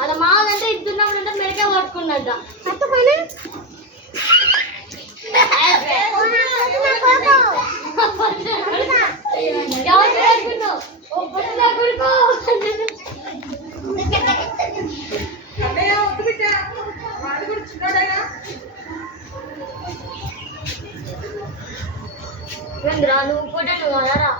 అలా మాదంటే ఇద్దున్నామంటే మెడకాయ పట్టుకున్నట్ట నువ్వు కూడా నువ్వు అనరా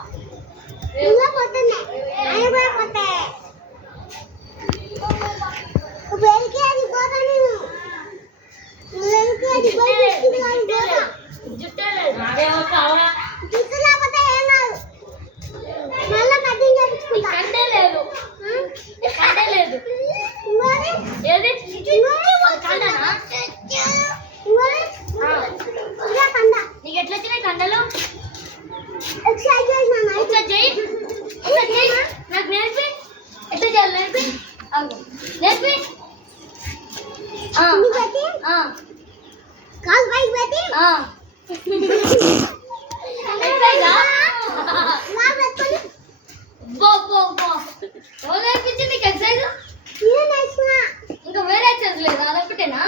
నీకు ఎట్లా వచ్చినాయి కండలు నాకు నేర్పి ఎట్లా చేయాలి నేర్పి నేర్పి నేర్పించి నీకు ఎక్సైజ్ ఇంకా వేరే ఎక్సైజ్ లేదు అదొకటేనా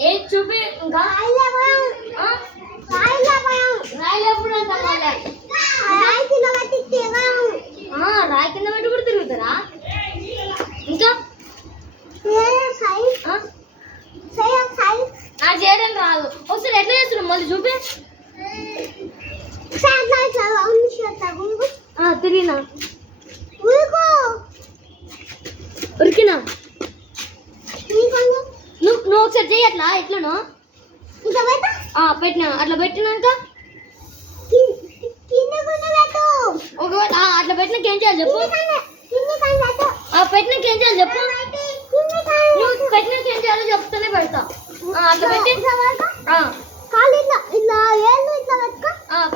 ఏ చూపి ఇంకా రాయిలు ఎప్పుడు అంట రాయి కింద పెట్టి కూడా తిరుగుతారా ఇంకా నాకు చేయడం రాదు ఒకసారి ఎట్లా చేస్తున్నావు మళ్ళీ చూపి తిరిగినా ఉరికినా నువ్వు ఒకసారి చెయ్యి అట్లా ఎట్లనో పెట్టినా అట్లా పెట్టినాక ఒకవేళ అట్లా పెట్టినాక ఏం చేయాలి చెప్పు పెట్టినాక ఏం చేయాలి చెప్పు నువ్వు పెట్టినాక ఏం చేయాలో చెప్తానే పెడతా అట్లా పెట్టి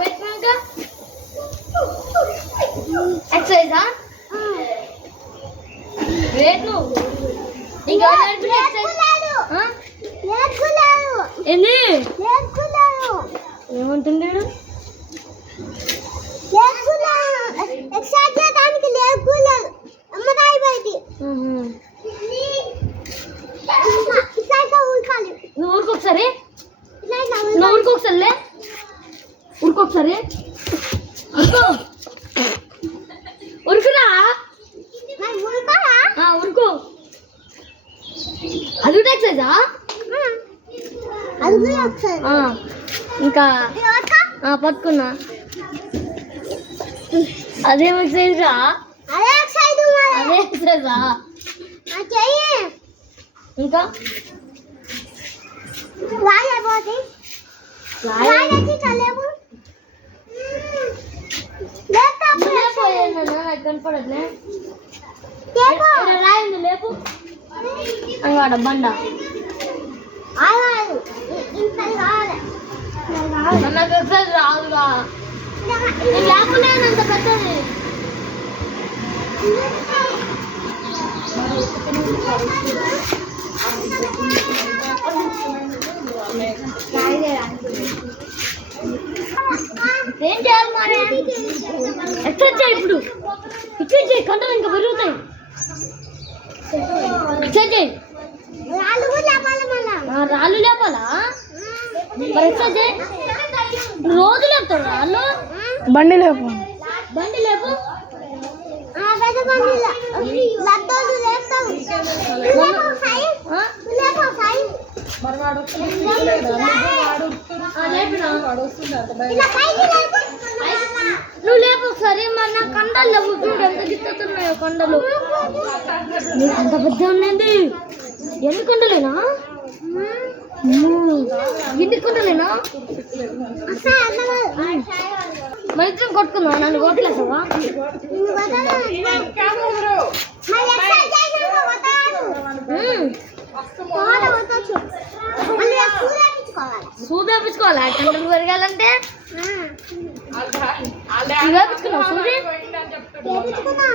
పెట్టినాక ఎక్సర్సైజా గ్రేట్ నువ్వు ఇంకా ఏంది ఏమంటుంది నువ్వు ఊరుకోకసారి నువ్వు ఊరుకోకసారిలే ఊరుకోకసారి ఉరుకురా ఉరుకో అది కూడా ఎక్సైజా ఇంకా పట్టుకున్నా అదేం ఎక్సైజ్ రా అదే ఎక్సైజా ఇంకా నాకు కనపడట్లే రాయింది లేపు అంగాడ బండ నాకు ఎక్సైజ్ రాదుగా లేకుండా అంత పెద్దది ఏం చేయాలి మరి ఎక్సైజ్ చేయి ఇప్పుడు ఎక్సైజ్ చేయి కంటలు ఇంకా పెరుగుతాయి ఎక్సైజ్ చేయి రాళ్ళు లేపాలా మరి ఎక్సైజ్ చేయి రోజు లేపుతాడు రాళ్ళు బండి లేపు నువ్వు లేపు ఒకసారి మరి నా కండలు లేవు చూడు ఎంత గిట్టుతున్నాయో కొండలు అంత పెద్ద ఉన్నది ఎన్ని కొండలేనా ఎన్ని కొండలేనా మన ఇద్దరం కొట్టుకుందాం నన్ను కొట్టలేసావా చూపించుకోవాలా కండలు పెరగాలంటే చూపించుకున్నావు చూపి చేపించుకున్నా